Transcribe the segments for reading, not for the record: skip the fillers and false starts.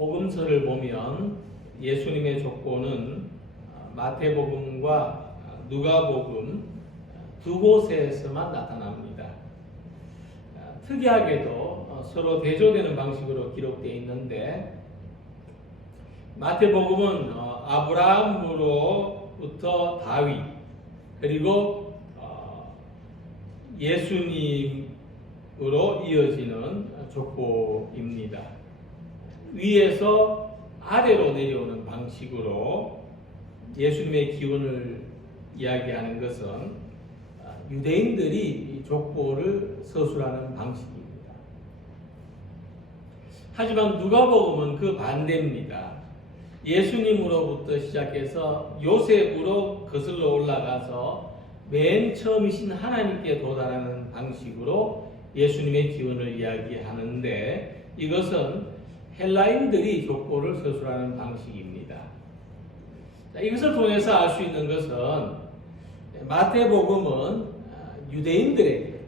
복음서를 보면 예수님의 족보는 마태복음과 누가복음 두 곳에서만 나타납니다. 특이하게도 서로 대조되는 방식으로 기록되어 있는데, 마태복음은 아브라함으로부터 다윗, 그리고 예수님으로 이어지는 족보입니다. 위에서 아래로 내려오는 방식으로 예수님의 기원을 이야기하는 것은 유대인들이 이 족보를 서술하는 방식입니다. 하지만 누가복음은 그 반대입니다. 예수님으로부터 시작해서 요셉으로 거슬러 올라가서 맨 처음이신 하나님께 도달하는 방식으로 예수님의 기원을 이야기하는데, 이것은 헬라인들이 족보를 서술하는 방식입니다. 이것을 통해서 알 수 있는 것은 마태복음은 유대인들에게,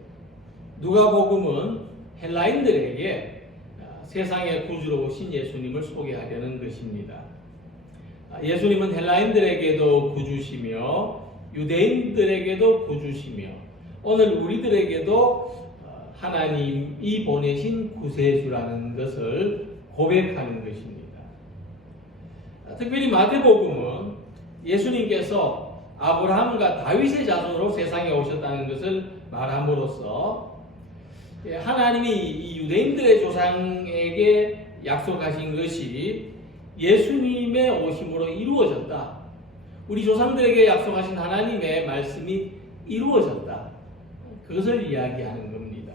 누가복음은 헬라인들에게 세상의 구주로 오신 예수님을 소개하려는 것입니다. 예수님은 헬라인들에게도 구주시며 유대인들에게도 구주시며 오늘 우리들에게도 하나님이 보내신 구세주라는 것을 고백하는 것입니다. 특별히 마태복음은 예수님께서 아브라함과 다윗의 자손으로 세상에 오셨다는 것을 말함으로써 하나님이 이 유대인들의 조상에게 약속하신 것이 예수님의 오심으로 이루어졌다. 우리 조상들에게 약속하신 하나님의 말씀이 이루어졌다. 그것을 이야기하는 겁니다.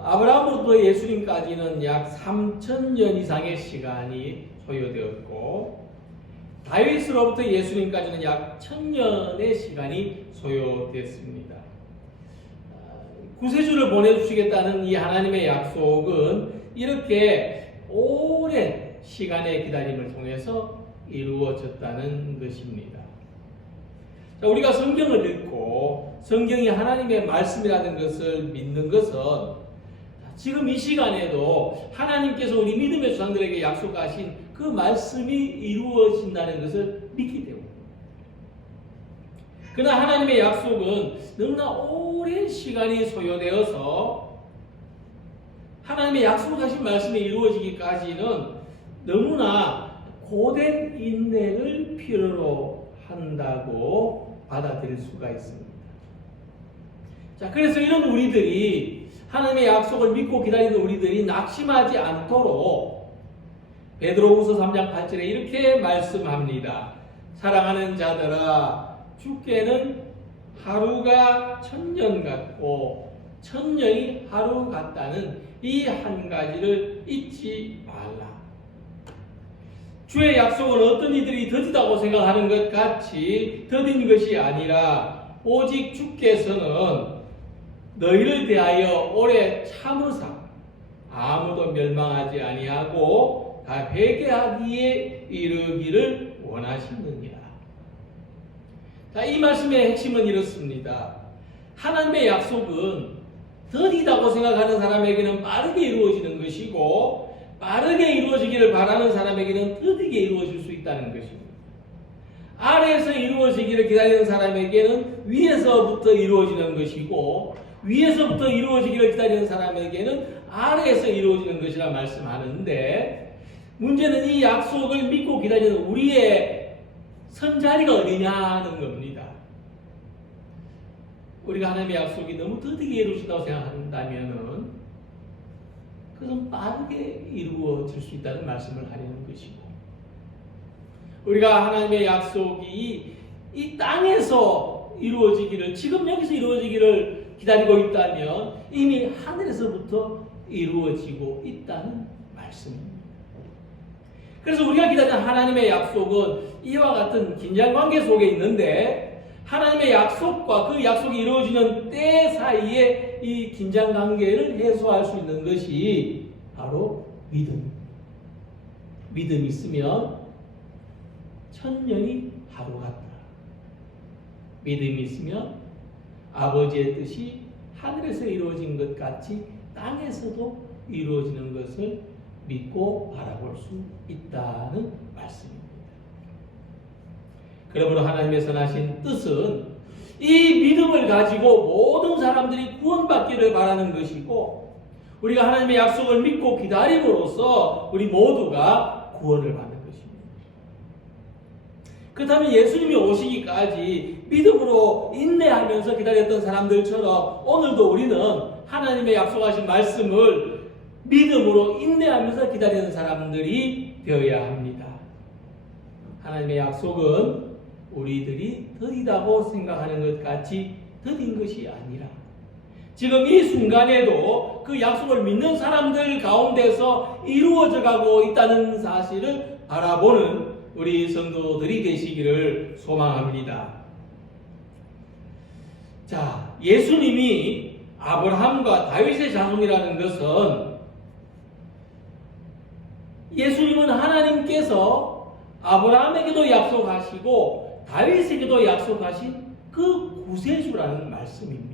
아브라함으로부터 예수님까지는 약 3,000년 이상의 시간이 소요되었고, 다윗으로부터 예수님까지는 약 1,000년의 시간이 소요됐습니다. 구세주를 보내주시겠다는 이 하나님의 약속은 이렇게 오랜 시간의 기다림을 통해서 이루어졌다는 것입니다. 자, 우리가 성경을 읽고 성경이 하나님의 말씀이라는 것을 믿는 것은 지금 이 시간에도 하나님께서 우리 믿음의 조상들에게 약속하신 그 말씀이 이루어진다는 것을 믿기 때문입니다. 그러나 하나님의 약속은 너무나 오랜 시간이 소요되어서 하나님의 약속하신 말씀이 이루어지기까지는 너무나 고된 인내를 필요로 한다고 받아들일 수가 있습니다. 자, 그래서 이런 우리들이, 하나님의 약속을 믿고 기다리는 우리들이 낙심하지 않도록 베드로후서 3장 8절에 이렇게 말씀합니다. 사랑하는 자들아, 주께는 하루가 1,000년 같고 1,000년이 하루 같다는 이 한 가지를 잊지 말라. 주의 약속은 어떤 이들이 더디다고 생각하는 것 같이 더딘 것이 아니라 오직 주께서는 너희를 대하여 오래 참으사 아무도 멸망하지 아니하고 다 회개하기에 이르기를 원하시느니라. 자, 이 말씀의 핵심은 이렇습니다. 하나님의 약속은 더디다고 생각하는 사람에게는 빠르게 이루어지는 것이고, 빠르게 이루어지기를 바라는 사람에게는 더디게 이루어질 수 있다는 것입니다. 아래에서 이루어지기를 기다리는 사람에게는 위에서부터 이루어지는 것이고, 위에서부터 이루어지기를 기다리는 사람에게는 아래에서 이루어지는 것이라 말씀하는데, 문제는 이 약속을 믿고 기다리는 우리의 선자리가 어디냐는 겁니다. 우리가 하나님의 약속이 너무 더디게 이루어진다고 생각한다면 그것은 빠르게 이루어질 수 있다는 말씀을 하려는 것이고, 우리가 하나님의 약속이 이 땅에서 이루어지기를, 지금 여기서 이루어지기를 기다리고 있다면 이미 하늘에서부터 이루어지고 있다는 말씀입니다. 그래서 우리가 기다리는 하나님의 약속은 이와 같은 긴장관계 속에 있는데, 하나님의 약속과 그 약속이 이루어지는 때 사이에 이 긴장관계를 해소할 수 있는 것이 바로 믿음입니다. 믿음이 있으면 1,000년이 하루 같다. 믿음이 있으면 아버지의 뜻이 하늘에서 이루어진 것 같이 땅에서도 이루어지는 것을 믿고 바라볼 수 있다는 말씀입니다. 그러므로 하나님의 선하신 뜻은 이 믿음을 가지고 모든 사람들이 구원받기를 바라는 것이고, 우리가 하나님의 약속을 믿고 기다림으로써 우리 모두가 구원을 받는 것입니다. 그렇다면 예수님이 오시기까지 믿음으로 인내하면서 기다렸던 사람들처럼 오늘도 우리는 하나님의 약속하신 말씀을 믿음으로 인내하면서 기다리는 사람들이 되어야 합니다. 하나님의 약속은 우리들이 더디다고 생각하는 것 같이 더딘 것이 아니라 지금 이 순간에도 그 약속을 믿는 사람들 가운데서 이루어져 가고 있다는 사실을 바라보는 우리 성도들이 되시기를 소망합니다. 자, 예수님이 아브라함과 다윗의 자손이라는 것은 예수님은 하나님께서 아브라함에게도 약속하시고 다윗에게도 약속하신 그 구세주라는 말씀입니다.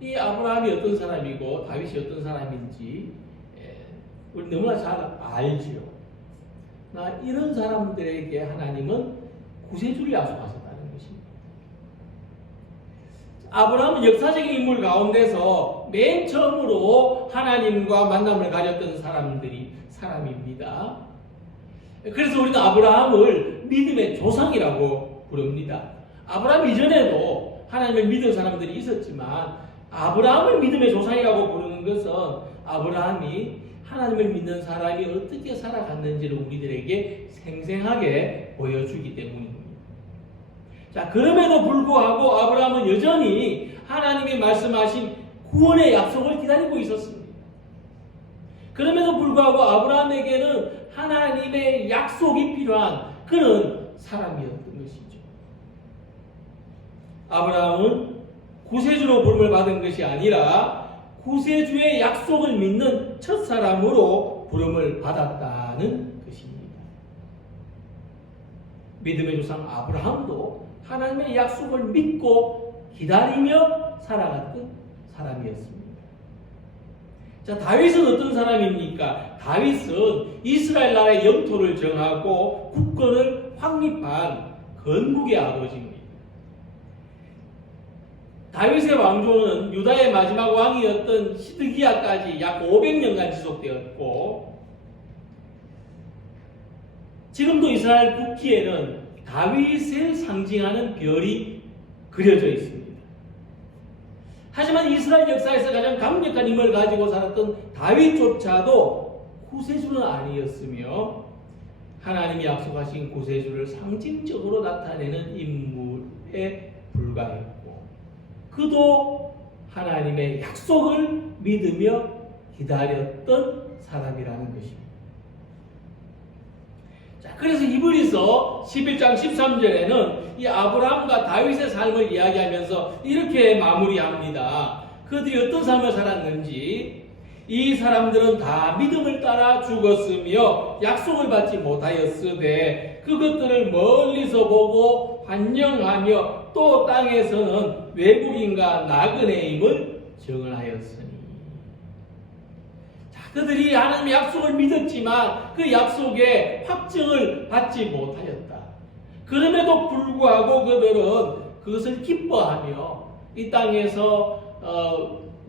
이 아브라함이 어떤 사람이고 다윗이 어떤 사람인지 우리 너무나 잘 알지요. 이런 사람들에게 하나님은 구세주를 약속하셨다는 것입니다. 아브라함은 역사적인 인물 가운데서 맨 처음으로 하나님과 만남을 가졌던 사람입니다. 그래서 우리는 아브라함을 믿음의 조상이라고 부릅니다. 아브라함 이전에도 하나님을 믿은 사람들이 있었지만 아브라함을 믿음의 조상이라고 부르는 것은 아브라함이 하나님을 믿는 사람이 어떻게 살아갔는지를 우리들에게 생생하게 보여주기 때문입니다. 자, 그럼에도 불구하고 아브라함은 여전히 하나님이 말씀하신 구원의 약속을 기다리고 있었습니다. 그럼에도 불구하고 아브라함에게는 하나님의 약속이 필요한 그런 사람이었던 것이죠. 아브라함은 구세주로 부름을 받은 것이 아니라 구세주의 약속을 믿는 첫 사람으로 부름을 받았다는 것입니다. 믿음의 조상 아브라함도 하나님의 약속을 믿고 기다리며 살아갔던 사람이었습니다. 자, 다윗은 어떤 사람입니까? 다윗은 이스라엘 나라의 영토를 정하고 국권을 확립한 건국의 아버지입니다. 다윗의 왕조는 유다의 마지막 왕이었던 시드기야까지 약 500년간 지속되었고, 지금도 이스라엘 국기에는 다윗을 상징하는 별이 그려져 있습니다. 하지만 이스라엘 역사에서 가장 강력한 힘을 가지고 살았던 다윗조차도 구세주는 아니었으며 하나님이 약속하신 구세주를 상징적으로 나타내는 인물에 불과했고, 그도 하나님의 약속을 믿으며 기다렸던 사람이라는 것입니다. 자, 그래서 히브리서 11장 13절에는 이 아브라함과 다윗의 삶을 이야기하면서 이렇게 마무리합니다. 그들이 어떤 삶을 살았는지, 이 사람들은 다 믿음을 따라 죽었으며 약속을 받지 못하였으되 그것들을 멀리서 보고 환영하며 또 땅에서는 외국인과 나그네임을 증언하였으니. 자, 그들이 하나님의 약속을 믿었지만 그 약속의 확증을 받지 못하였다. 그럼에도 불구하고 그들은 그것을 기뻐하며 이 땅에서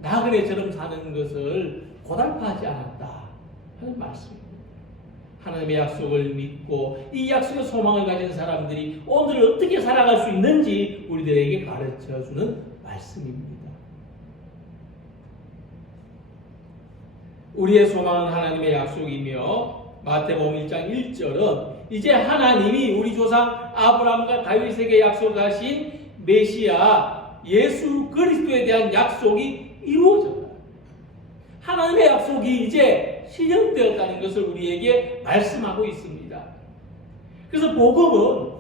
나그네처럼 사는 것을 고달파하지 않았다 하는 말씀입니다. 하나님의 약속을 믿고 이 약속의 소망을 가진 사람들이 오늘 어떻게 살아갈 수 있는지 우리들에게 가르쳐주는 말씀입니다. 우리의 소망은 하나님의 약속이며 마태복음 1장 1절은 이제 하나님이 우리 조상 아브라함과 다윗에게 약속하신 메시아 예수 그리스도에 대한 약속이 이루어졌다. 하나님의 약속이 이제 실현되었다는 것을 우리에게 말씀하고 있습니다. 그래서 복음은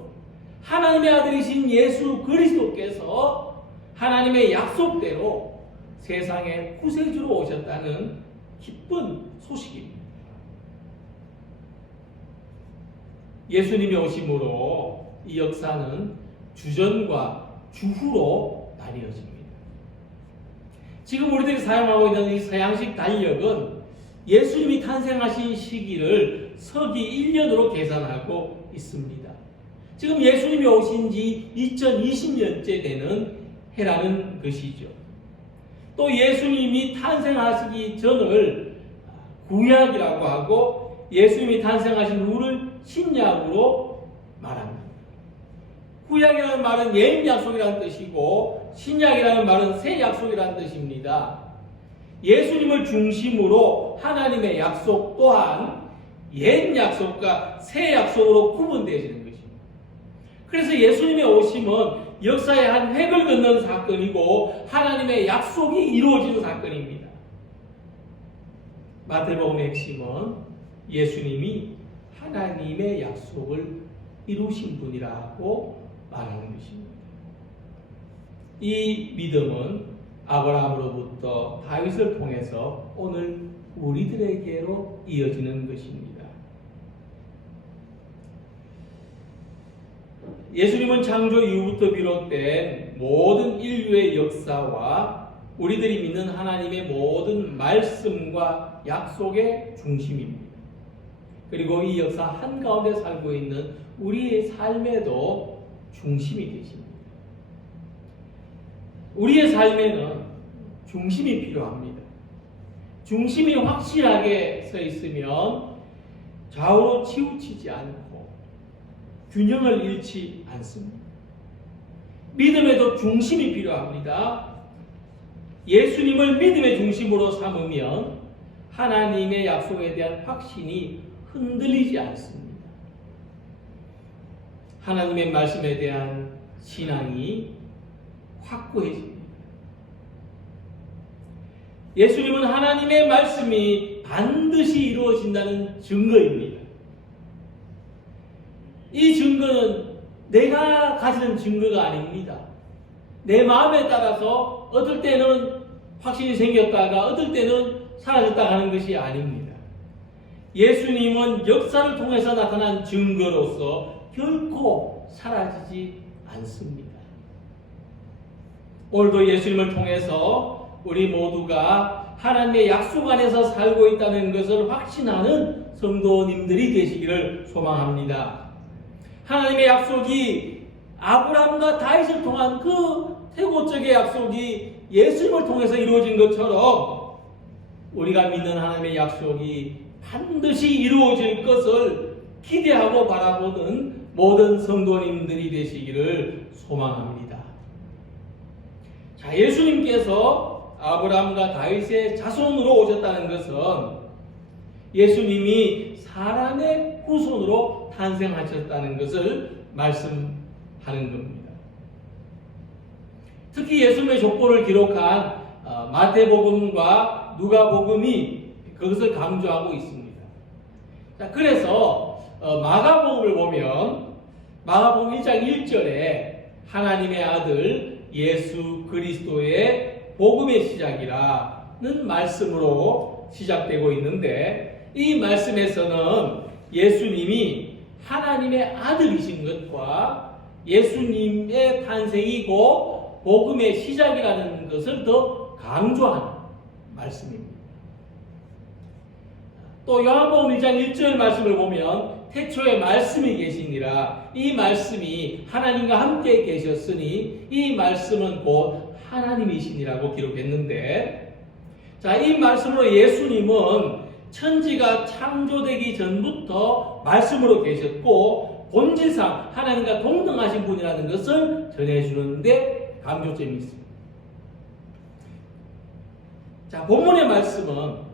하나님의 아들이신 예수 그리스도께서 하나님의 약속대로 세상에 구세주로 오셨다는 기쁜 소식입니다. 예수님이 오심으로 이 역사는 주전과 주후로 나뉘어집니다. 지금 우리들이 사용하고 있는 이 서양식 달력은 예수님이 탄생하신 시기를 서기 1년으로 계산하고 있습니다. 지금 예수님이 오신 지 2020년째 되는 해라는 것이죠. 또 예수님이 탄생하시기 전을 구약이라고 하고 예수님이 탄생하신 후를 신약으로 말합니다. 구약이라는 말은 옛 약속이라는 뜻이고 신약이라는 말은 새 약속이라는 뜻입니다. 예수님을 중심으로 하나님의 약속 또한 옛 약속과 새 약속으로 구분되어지는 것입니다. 그래서 예수님의 오심은 역사의 한 획을 긋는 사건이고 하나님의 약속이 이루어지는 사건입니다. 마태복음의 핵심은 예수님이 하나님의 약속을 이루신 분이라고 말하는 것입니다. 이 믿음은 아브라함으로부터 다윗을 통해서 오늘 우리들에게로 이어지는 것입니다. 예수님은 창조 이후부터 비롯된 모든 인류의 역사와 우리들이 믿는 하나님의 모든 말씀과 약속의 중심입니다. 그리고 이 역사 한가운데 살고 있는 우리의 삶에도 중심이 되십니다. 우리의 삶에는 중심이 필요합니다. 중심이 확실하게 서 있으면 좌우로 치우치지 않고 균형을 잃지 않습니다. 믿음에도 중심이 필요합니다. 예수님을 믿음의 중심으로 삼으면 하나님의 약속에 대한 확신이 흔들리지 않습니다. 하나님의 말씀에 대한 신앙이 확고해집니다. 예수님은 하나님의 말씀이 반드시 이루어진다는 증거입니다. 이 증거는 내가 가지는 증거가 아닙니다. 내 마음에 따라서 어떨 때는 확신이 생겼다가 어떨 때는 사라졌다 하는 것이 아닙니다. 예수님은 역사를 통해서 나타난 증거로서 결코 사라지지 않습니다. 오늘도 예수님을 통해서 우리 모두가 하나님의 약속 안에서 살고 있다는 것을 확신하는 성도님들이 되시기를 소망합니다. 하나님의 약속이 아브라함과 다윗을 통한 그 태고적의 약속이 예수님을 통해서 이루어진 것처럼 우리가 믿는 하나님의 약속이 반드시 이루어질 것을 기대하고 바라보는 모든 성도님들이 되시기를 소망합니다. 자, 예수님께서 아브라함과 다윗의 자손으로 오셨다는 것은 예수님이 사람의 후손으로 탄생하셨다는 것을 말씀하는 겁니다. 특히 예수님의 족보를 기록한 마태복음과 누가복음이 그것을 강조하고 있습니다. 자, 그래서 마가복음을 보면 마가복음 1장 1절에 하나님의 아들 예수 그리스도의 복음의 시작이라는 말씀으로 시작되고 있는데 이 말씀에서는 예수님이 하나님의 아들이신 것과 예수님의 탄생이고 복음의 시작이라는 것을 더 강조하는 말씀입니다. 또 요한복음 1장 1절 말씀을 보면 태초에 말씀이 계시니라 이 말씀이 하나님과 함께 계셨으니 이 말씀은 곧 하나님이시니라고 기록했는데 자, 이 말씀으로 예수님은 천지가 창조되기 전부터 말씀으로 계셨고 본질상 하나님과 동등하신 분이라는 것을 전해주는데 강조점이 있습니다. 자, 본문의 말씀은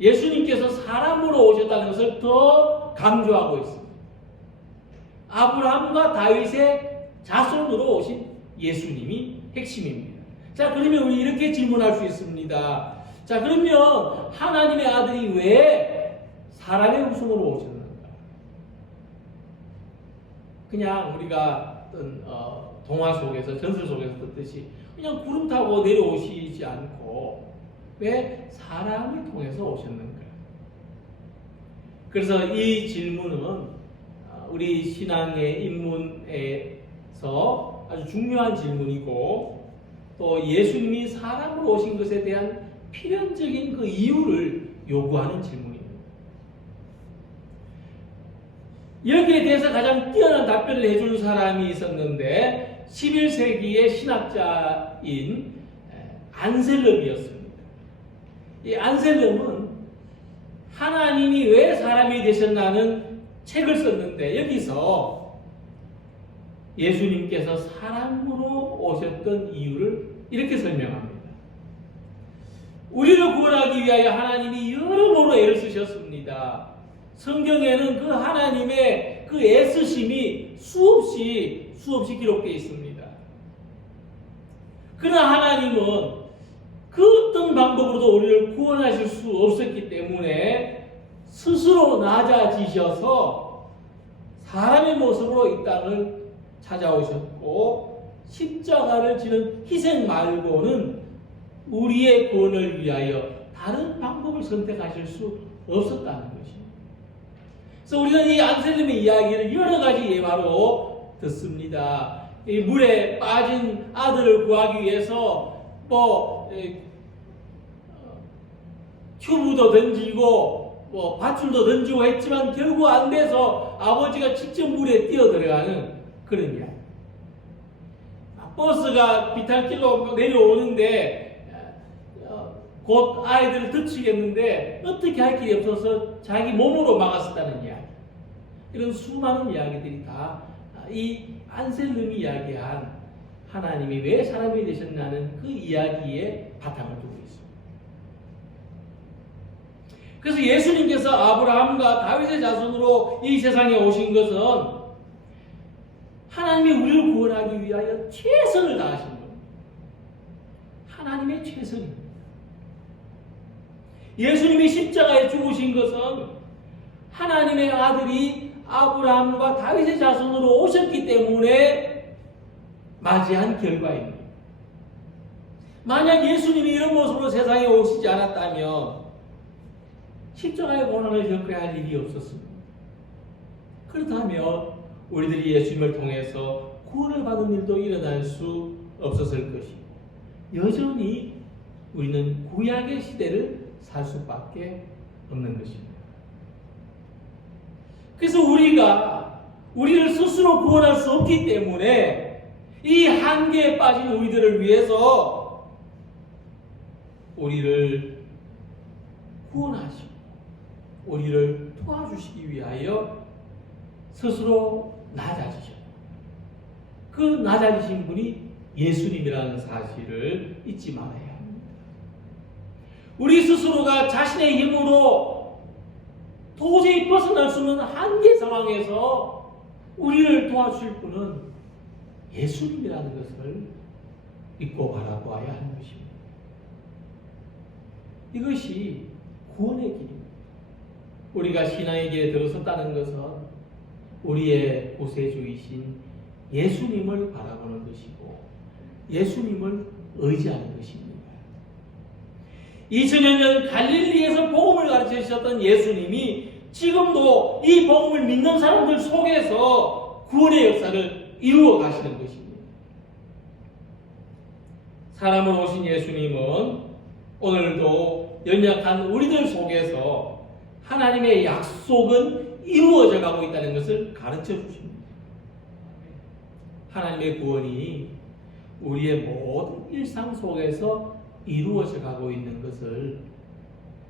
예수님께서 사람으로 오셨다는 것을 더 강조하고 있습니다. 아브라함과 다윗의 자손으로 오신 예수님이 핵심입니다. 자, 그러면 우리 이렇게 질문할 수 있습니다. 자, 그러면 하나님의 아들이 왜 사람의 후손으로 오셨는가? 그냥 우리가 어떤 동화 속에서 전설 속에서 듣듯이 그냥 구름 타고 내려오시지 않고 왜 사람을 통해서 오셨는가? 그래서 이 질문은 우리 신앙의 입문에서 아주 중요한 질문이고 또 예수님이 사람으로 오신 것에 대한 필연적인 그 이유를 요구하는 질문입니다. 여기에 대해서 가장 뛰어난 답변을 해준 사람이 있었는데 11세기의 신학자인 안셀름이었습니다. 이 안셀름은 하나님이 왜 사람이 되셨나는 책을 썼는데 여기서 예수님께서 사람으로 오셨던 이유를 이렇게 설명합니다. 우리를 구원하기 위하여 하나님이 여러모로 애를 쓰셨습니다. 성경에는 그 하나님의 그 애쓰심이 수없이 기록되어 있습니다. 그러나 하나님은 그 어떤 방법으로도 우리를 구원하실 수 없었기 때문에 스스로 낮아지셔서 사람의 모습으로 이 땅을 찾아오셨고 십자가를 지는 희생 말고는 우리의 구원을 위하여 다른 방법을 선택하실 수 없었다는 것입니다. 그래서 우리는 이 안셀름의 이야기를 여러 가지 예화로 듣습니다. 이 물에 빠진 아들을 구하기 위해서 튜브도 던지고 밧줄도 던지고 했지만 결국 안 돼서 아버지가 직접 물에 뛰어 들어가는 그런 이야기. 버스가 비탈길로 내려오는데 곧 아이들을 덮치겠는데 어떻게 할 길이 없어서 자기 몸으로 막았었다는 이야기. 이런 수많은 이야기들이 다 이 안셀름이 이야기한 하나님이 왜 사람이 되셨나는 그 이야기에 바탕을 두고 있습니다. 그래서 예수님께서 아브라함과 다윗의 자손으로 이 세상에 오신 것은 하나님이 우리를 구원하기 위하여 최선을 다하신 겁니다. 하나님의 최선입니다. 예수님이 십자가에 죽으신 것은 하나님의 아들이 아브라함과 다윗의 자손으로 오셨기 때문에 맞이한 결과입니다. 만약 예수님이 이런 모습으로 세상에 오시지 않았다면 십자가의 고난을 겪어야 할 일이 없었습니다. 그렇다면 우리들이 예수님을 통해서 구원을 받은 일도 일어날 수 없었을 것이고 여전히 우리는 구약의 시대를 살 수밖에 없는 것입니다. 그래서 우리를 스스로 구원할 수 없기 때문에 이 한계에 빠진 우리들을 위해서 우리를 구원하시고 우리를 도와주시기 위하여 스스로 낮아지셨다. 그 낮아지신 분이 예수님이라는 사실을 잊지 말아야 합니다. 우리 스스로가 자신의 힘으로 도저히 벗어날 수 없는 한계 상황에서 우리를 도와주실 분은 예수님이라는 것을 믿고 바라보아야 하는 것입니다. 이것이 구원의 길입니다. 우리가 신앙의 길에 들어섰다는 것은 우리의 구세주이신 예수님을 바라보는 것이고 예수님을 의지하는 것입니다. 2000여 년 갈릴리에서 복음을 가르치셨던 예수님이 지금도 이 복음을 믿는 사람들 속에서 구원의 역사를 이루어 가시는 것입니다. 사람으로 오신 예수님은 오늘도 연약한 우리들 속에서 하나님의 약속은 이루어져 가고 있다는 것을 가르쳐 주십니다. 하나님의 구원이 우리의 모든 일상 속에서 이루어져 가고 있는 것을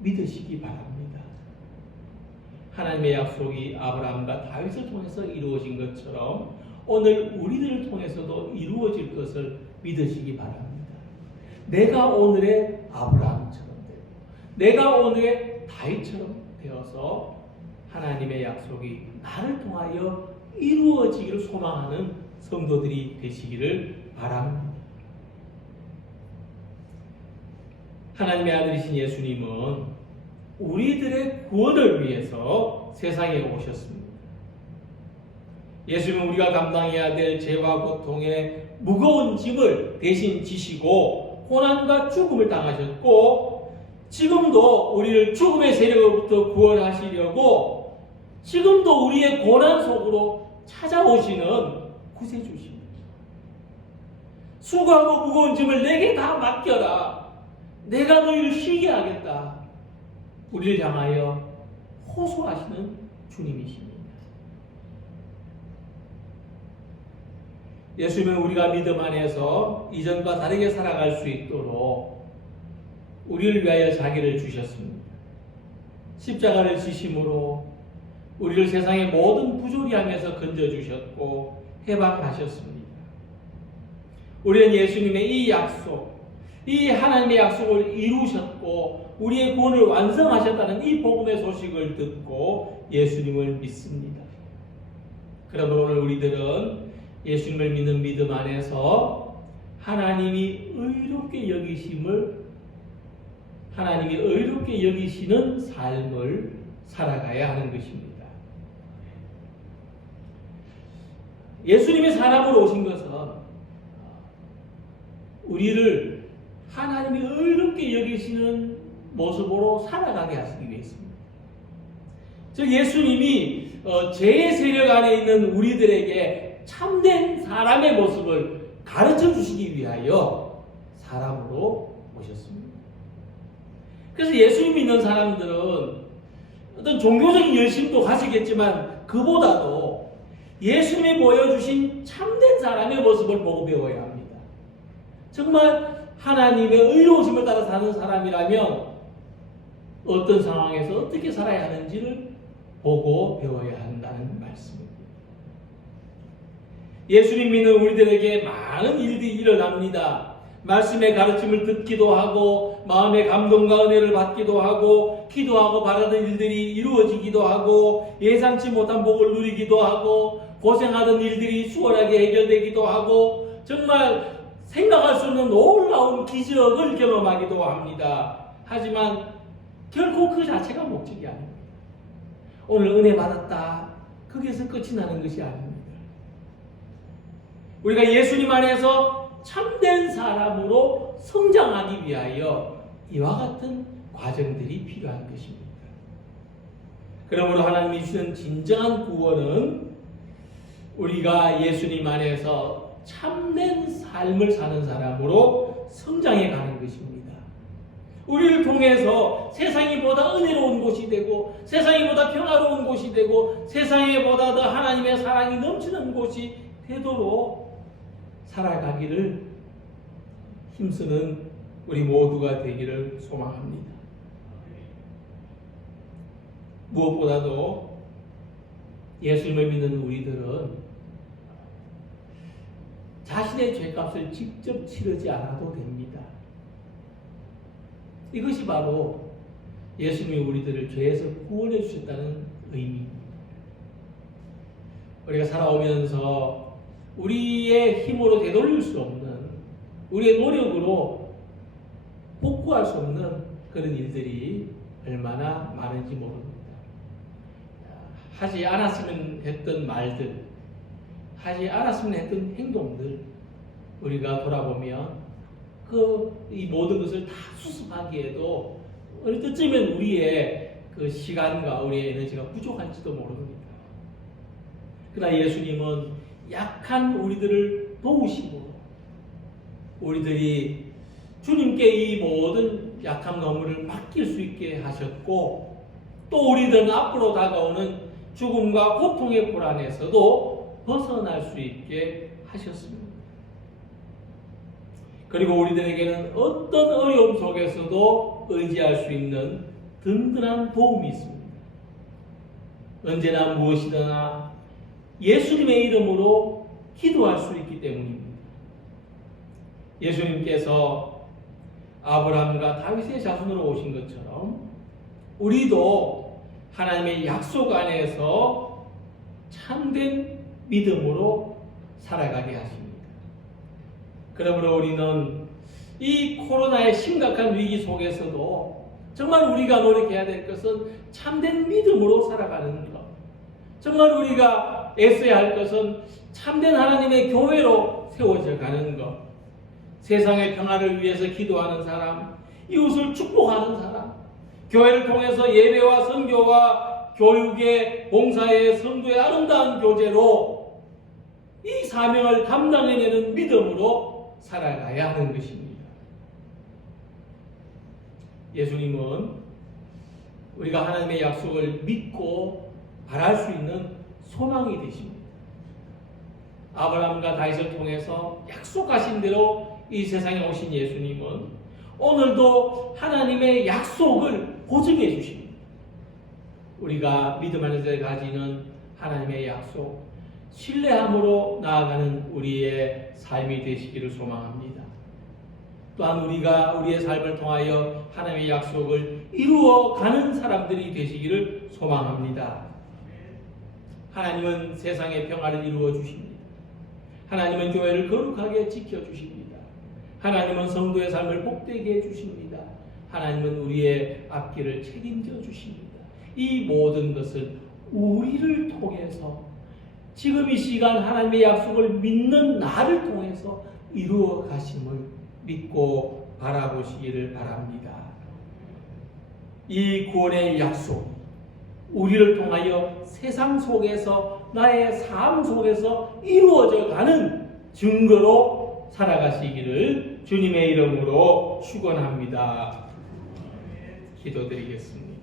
믿으시기 바랍니다. 하나님의 약속이 아브라함과 다윗을 통해서 이루어진 것처럼 오늘 우리들을 통해서도 이루어질 것을 믿으시기 바랍니다. 내가 오늘의 아브라함처럼 되고 내가 오늘의 다윗처럼 되어서 하나님의 약속이 나를 통하여 이루어지기를 소망하는 성도들이 되시기를 바랍니다. 하나님의 아들이신 예수님은 우리들의 구원을 위해서 세상에 오셨습니다. 예수님은 우리가 감당해야 될 죄와 고통의 무거운 짐을 대신 지시고 고난과 죽음을 당하셨고 지금도 우리를 죽음의 세력으로부터 구원하시려고 지금도 우리의 고난 속으로 찾아오시는 구세주십니다. 수고하고 무거운 짐을 내게 다 맡겨라. 내가 너희를 쉬게 하겠다. 우리를 향하여 호소하시는 주님이십니다. 예수님은 우리가 믿음 안에서 이전과 다르게 살아갈 수 있도록 우리를 위하여 자기를 주셨습니다. 십자가를 지심으로 우리를 세상의 모든 부조리함에서 건져주셨고 해방하셨습니다. 우리는 예수님의 이 약속, 이 하나님의 약속을 이루셨고 우리의 구원을 완성하셨다는 이 복음의 소식을 듣고 예수님을 믿습니다. 그러므로 오늘 우리들은 예수님을 믿는 믿음 안에서 하나님이 의롭게 여기시는 삶을 살아가야 하는 것입니다. 예수님이 사람으로 오신 것은 우리를 하나님이 의롭게 여기시는 모습으로 살아가게 하시기 위해서입니다. 즉 예수님이 죄의 세력 안에 있는 우리들에게 참된 사람의 모습을 가르쳐 주시기 위하여 사람으로 오셨습니다. 그래서 예수님 믿는 사람들은 어떤 종교적인 열심도 가지겠지만 그보다도 예수님이 보여주신 참된 사람의 모습을 보고 배워야 합니다. 정말 하나님의 의로우심을 따라 사는 사람이라면 어떤 상황에서 어떻게 살아야 하는지를 보고 배워야 한다는 말씀입니다. 예수님 믿는 우리들에게 많은 일들이 일어납니다. 말씀의 가르침을 듣기도 하고 마음의 감동과 은혜를 받기도 하고 기도하고 바라던 일들이 이루어지기도 하고 예상치 못한 복을 누리기도 하고 고생하던 일들이 수월하게 해결되기도 하고 정말 생각할 수 없는 놀라운 기적을 경험하기도 합니다. 하지만 결코 그 자체가 목적이 아닙니다. 오늘 은혜 받았다. 거기에서 끝이 나는 것이 아닙니다. 우리가 예수님 안에서 참된 사람으로 성장하기 위하여 이와 같은 과정들이 필요한 것입니다. 그러므로 하나님이 주시는 진정한 구원은 우리가 예수님 안에서 참된 삶을 사는 사람으로 성장해 가는 것입니다. 우리를 통해서 세상이 보다 은혜로운 곳이 되고 세상이 보다 평화로운 곳이 되고 세상에 보다 더 하나님의 사랑이 넘치는 곳이 되도록 살아가기를 힘쓰는 우리 모두가 되기를 소망합니다. 무엇보다도 예수님을 믿는 우리들은 자신의 죄값을 직접 치르지 않아도 됩니다. 이것이 바로 예수님이 우리들을 죄에서 구원해 주셨다는 의미입니다. 우리가 살아오면서 우리의 힘으로 되돌릴 수 없는, 우리의 노력으로 복구할 수 없는 그런 일들이 얼마나 많은지 모릅니다. 하지 않았으면 했던 말들, 하지 않았으면 했던 행동들, 우리가 돌아보면 이 모든 것을 다 수습하기에도 어느 때쯤엔 우리의 그 시간과 우리의 에너지가 부족할지도 모릅니다. 그러나 예수님은 약한 우리들을 도우시고 우리들이 주님께 이 모든 약한 허물을 맡길 수 있게 하셨고 또 우리들은 앞으로 다가오는 죽음과 고통의 불안에서도 벗어날 수 있게 하셨습니다. 그리고 우리들에게는 어떤 어려움 속에서도 의지할 수 있는 든든한 도움이 있습니다. 언제나 무엇이든 예수님의 이름으로 기도할 수 있기 때문입니다. 예수님께서 아브라함과 다윗의 자손으로 오신 것처럼 우리도 하나님의 약속 안에서 참된 믿음으로 살아가게 하십니다. 그러므로 우리는 이 코로나의 심각한 위기 속에서도 정말 우리가 노력해야 될 것은 참된 믿음으로 살아가는 것. 정말 우리가 애써야 할 것은 참된 하나님의 교회로 세워져 가는 것. 세상의 평화를 위해서 기도하는 사람, 이웃을 축복하는 사람, 교회를 통해서 예배와 선교와 교육의 봉사의 성도의 아름다운 교제로 이 사명을 감당해내는 믿음으로 살아가야 하는 것입니다. 예수님은 우리가 하나님의 약속을 믿고 바랄 수 있는 소망이 되십니다. 아브라함과 다윗을 통해서 약속하신 대로 이 세상에 오신 예수님은 오늘도 하나님의 약속을 보증해 주십니다. 우리가 믿음 안에서 가지는 하나님의 약속, 신뢰함으로 나아가는 우리의 삶이 되시기를 소망합니다. 또한 우리가 우리의 삶을 통하여 하나님의 약속을 이루어가는 사람들이 되시기를 소망합니다. 하나님은 세상의 평화를 이루어 주십니다. 하나님은 교회를 거룩하게 지켜주십니다. 하나님은 성도의 삶을 복되게 해주십니다. 하나님은 우리의 앞길을 책임져 주십니다. 이 모든 것은 우리를 통해서 지금 이 시간 하나님의 약속을 믿는 나를 통해서 이루어 가심을 믿고 바라보시기를 바랍니다. 이 구원의 약속, 우리를 통하여 세상 속에서 나의 삶 속에서 이루어져 가는 증거로 살아가시기를 주님의 이름으로 축원합니다. 기도드리겠습니다.